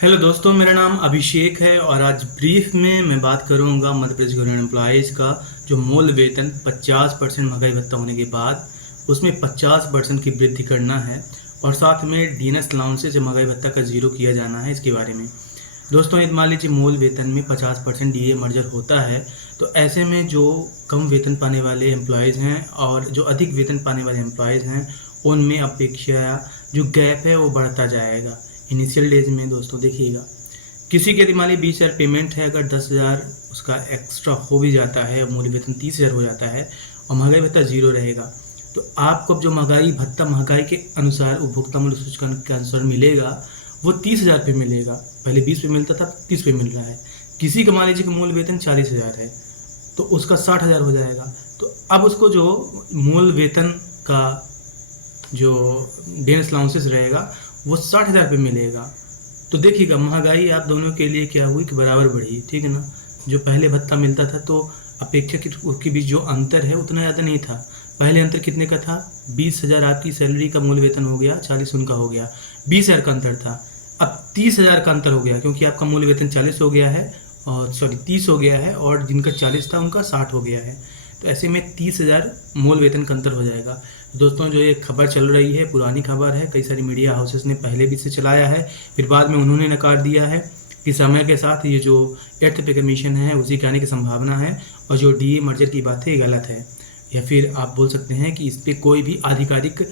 Hello दोस्तों, मेरा नाम अभिषेक है और आज ब्रीफ में मैं बात करूंगा मध्य प्रदेश गवर्नमेंट एम्प्लॉयज़ का जो मूल वेतन 50% महंगाई भत्ता होने के बाद उसमें 50% की वृद्धि करना है और साथ में डीएनएस अलाउंसेस से महंगाई भत्ता का जीरो किया जाना है। इसके बारे में दोस्तों, यदि मान लीजिए मूल वेतन में 50% डीए मर्जर होता है तो ऐसे में जो कम वेतन पाने वाले एम्प्लॉयज़ हैं और जो अधिक वेतन पाने वाले एम्प्लॉयज़ हैं उनमें अपेक्षा जो गैप है वो बढ़ता जाएगा। इनिशियल डेज में दोस्तों देखिएगा, किसी के यदि मान लीजिए 20,000 पेमेंट है, अगर 10,000 उसका एक्स्ट्रा हो भी जाता है, मूल वेतन 30,000 हो जाता है और महंगाई भत्ता जीरो रहेगा तो आपको अब जो महंगाई भत्ता महंगाई के अनुसार उपभोक्ता मूल्य सूचकांक के अनुसार मिलेगा वो 30,000 पे मिलेगा। पहले 20 पे मिलता था, 30 पे मिल रहा है। किसी का मान लीजिए कि मूल वेतन 40,000 है तो उसका 60,000 हो जाएगा। तो अब उसको जो मूल वेतन का जो डीएनएस अलाउंसेस रहेगा वो 60,000 पे मिलेगा। तो देखिएगा महंगाई आप दोनों के लिए क्या हुई कि बराबर बढ़ी, ठीक है ना। जो पहले भत्ता मिलता था तो अपेक्षाकृत उसके बीच जो अंतर है उतना ज़्यादा नहीं था। पहले अंतर कितने का था? 20,000 आपकी सैलरी का मूल वेतन हो गया, 40 उनका हो गया, 20,000 का अंतर था। अब 30,000 का अंतर हो गया क्योंकि आपका मूल वेतन 40 हो गया है और 30 हो गया है और जिनका 40 था उनका 60 हो गया है। तो ऐसे में 30,000 मूल वेतन का अंतर हो जाएगा। दोस्तों, जो ये खबर चल रही है पुरानी खबर है, कई सारी मीडिया हाउसेस ने पहले भी इसे चलाया है, फिर बाद में उन्होंने नकार दिया है कि समय के साथ ये जो 8th पे कमीशन है उसी के आने की संभावना है और जो डीए मर्जर की बात है ये गलत है। या फिर आप बोल सकते हैं कि इस पर कोई भी आधिकारिक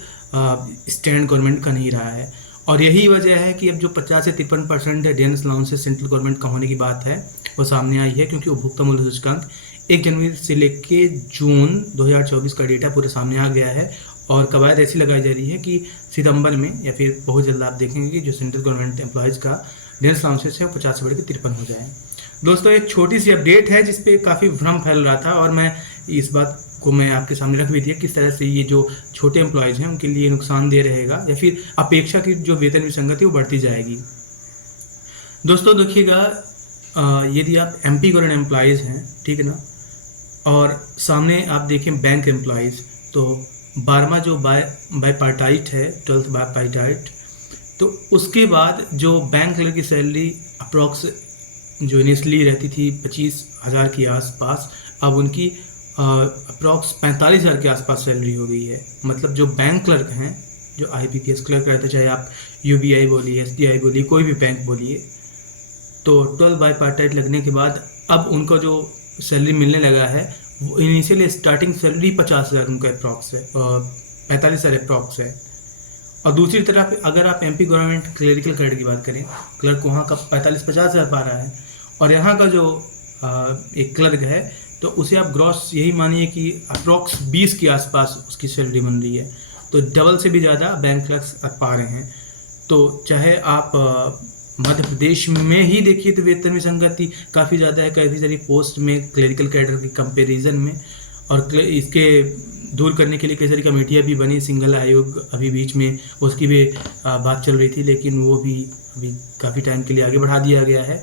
स्टैंड गवर्नमेंट का नहीं रहा है और यही वजह है कि अब जो 50 से 53% डीएनएस अलाउंसेस सेंट्रल गवर्नमेंट का होने की बात है वो सामने आई है, क्योंकि उपभोक्ता मूल्य सूचकांक 1 जनवरी से लेके जून 2024 का डेटा पूरे सामने आ गया है और कवायद ऐसी लगाई जा रही है कि सितंबर में या फिर बहुत जल्द आप देखेंगे कि जो सेंट्रल गवर्नमेंट एम्प्लॉयज़ का डीएनएस अलाउंसेस है वो 50 से बढ़ के 53 हो जाए। दोस्तों, एक छोटी सी अपडेट है जिसपे काफ़ी भ्रम फैल रहा था और मैं इस बात को मैं आपके सामने रख भी दिया किस तरह से ये जो छोटे एम्प्लॉयज़ हैं उनके लिए नुकसानदेह रहेगा या फिर अपेक्षा की जो वेतन विसंगति वो बढ़ती जाएगी। दोस्तों देखिएगा, यदि आप एमपी गवर्नमेंट एम्प्लॉयज़ हैं, ठीक है ना, और सामने आप देखें बैंक एम्प्लॉयज़, तो 12वां जो बाईपार्टाइट है, 12th बाईपार्टाइट, तो उसके बाद जो बैंक क्लर्क की सैलरी अप्रॉक्स जो इनिशली रहती थी 25,000 के आसपास, अब उनकी अप्रॉक्स 45,000 के आसपास सैलरी हो गई है। मतलब जो बैंक क्लर्क हैं, जो आईबीपीएस क्लर्क रहते, चाहे आप यूबीआई बोलिए, एसबीआई बोलिए, कोई भी बैंक बोलिए, तो 12 बाईपार्टाइट लगने के बाद अब उनको जो सैलरी मिलने लगा है वो इनिशियली स्टार्टिंग सैलरी 50,000 उनका अप्रॉक्स है, 45,000 अप्रॉक्स है। और दूसरी तरफ अगर आप एमपी गवर्नमेंट क्लरिकल कैडर की बात करें, क्लर्क वहाँ का 45-50,000 पा रहा है और यहाँ का जो एक क्लर्क है तो उसे आप ग्रॉस यही मानिए कि अप्रॉक्स 20 के आसपास उसकी सैलरी बन रही है। तो डबल से भी ज़्यादा बैंक क्लर्क्स पा रहे हैं। तो चाहे आप मध्य प्रदेश में ही देखिए तो वेतन विसंगति काफ़ी ज़्यादा है, काफ़ी सारी पोस्ट में क्लरिकल कैडर के कंपैरिजन में, और इसके दूर करने के लिए कई सारी कमेटियाँ भी बनी। सिंगल आयोग अभी बीच में उसकी भी बात चल रही थी, लेकिन वो भी अभी काफ़ी टाइम के लिए आगे बढ़ा दिया गया है।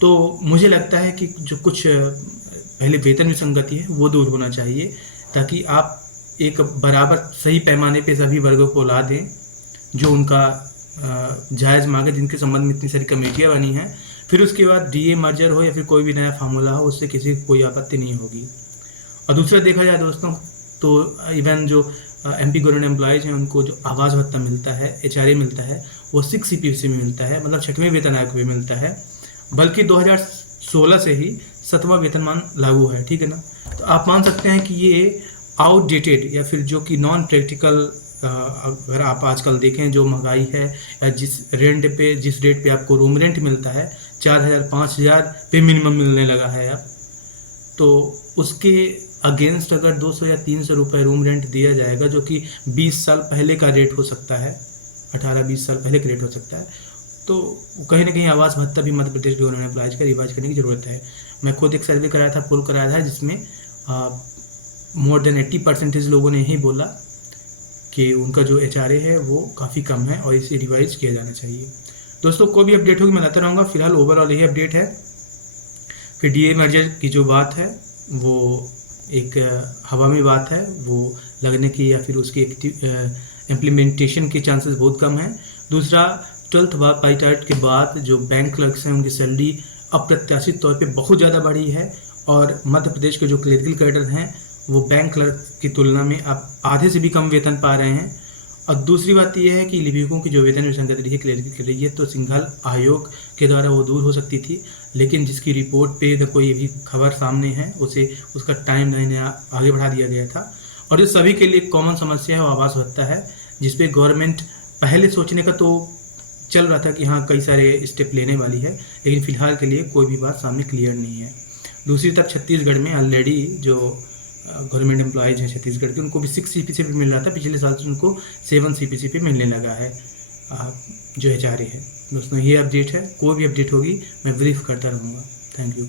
तो मुझे लगता है कि जो कुछ पहले वेतन विसंगति है वो दूर होना चाहिए ताकि आप एक बराबर सही पैमाने पे सभी वर्गों को ला दें जो उनका जायज़ मांगे, जिनके संबंध में इतनी सारी कमेटियाँ बनी हैं। फिर उसके बाद डीए मर्जर हो या फिर कोई भी नया फार्मूला हो, उससे किसी को कोई आपत्ति नहीं होगी। और दूसरा देखा जाए दोस्तों, तो इवन जो एमपी गवर्नमेंट एम्प्लॉयज़ हैं उनको जो आवास भत्ता मिलता है, एचआरए मिलता है, वो 6 सीपीएफसी में मिलता है, मतलब 6वें वेतन आयोग में मिलता है, बल्कि 2016 से ही 7वां वेतनमान लागू है, ठीक है ना। तो आप मान सकते हैं कि ये आउटडेटेड या फिर जो कि नॉन प्रैक्टिकल, अगर आप आजकल देखें जो महंगाई है या जिस रेट पे आपको रूम रेंट मिलता है 4,000-5,000 पे मिनिमम मिलने लगा है अब, तो उसके अगेंस्ट अगर 200 या 300 रुपये रूम रेंट दिया जाएगा जो कि 20 साल पहले का रेट हो सकता है, 18-20 साल पहले का रेट हो सकता है, तो कहीं ना कहीं आवास भत्ता भी मध्य प्रदेश गवर्नमेंट एम्प्लॉयज़ का रिवाइज करने की ज़रूरत है। मैं खुद एक सर्वे कराया था, पोल कराया था, जिसमें मोर देन 80% लोगों ने यही बोला कि उनका जो एचआरए है वो काफ़ी कम है और इसे रिवाइज किया जाना चाहिए। दोस्तों, कोई भी अपडेट होगी मैं लाता रहूँगा। फिलहाल ओवरऑल यही अपडेट है। फिर डीए मर्जर की जो बात है वो एक हवा में बात है, वो लगने की या फिर उसकी इम्प्लीमेंटेशन के चांसेस बहुत कम हैं। दूसरा, 12th पाई चार्ट के बाद जो बैंक क्लर्क्स हैं उनकी सैलरी अप्रत्याशित तौर पे बहुत ज़्यादा बढ़ी है और मध्य प्रदेश के जो क्लरिकल कैडर हैं वो बैंक क्लर्क की तुलना में अब आधे से भी कम वेतन पा रहे हैं। और दूसरी बात यह है कि लिपिकों की जो वेतन विसंगत रही है क्लरिकल की रही है तो सिंघल आयोग के द्वारा वो दूर हो सकती थी, लेकिन जिसकी रिपोर्ट पे न कोई भी खबर सामने है उसे उसका टाइम लाइन आगे बढ़ा दिया गया था। और जो सभी के लिए कॉमन समस्या है वो आवास भत्ता है, जिसपे गवर्नमेंट पहले सोचने का तो चल रहा था कि हाँ कई सारे स्टेप लेने वाली है, लेकिन फिलहाल के लिए कोई भी बात सामने क्लियर नहीं है। दूसरी तरफ छत्तीसगढ़ में ऑलरेडी जो गवर्नमेंट एम्प्लॉयज़ हैं छत्तीसगढ़ के उनको भी 6 CPC पे मिल रहा था, पिछले साल से उनको 7 CPC पे मिलने लगा है जो HRA है। दोस्तों ये अपडेट है, कोई भी अपडेट होगी मैं ब्रीफ करता रहूँगा। Thank you.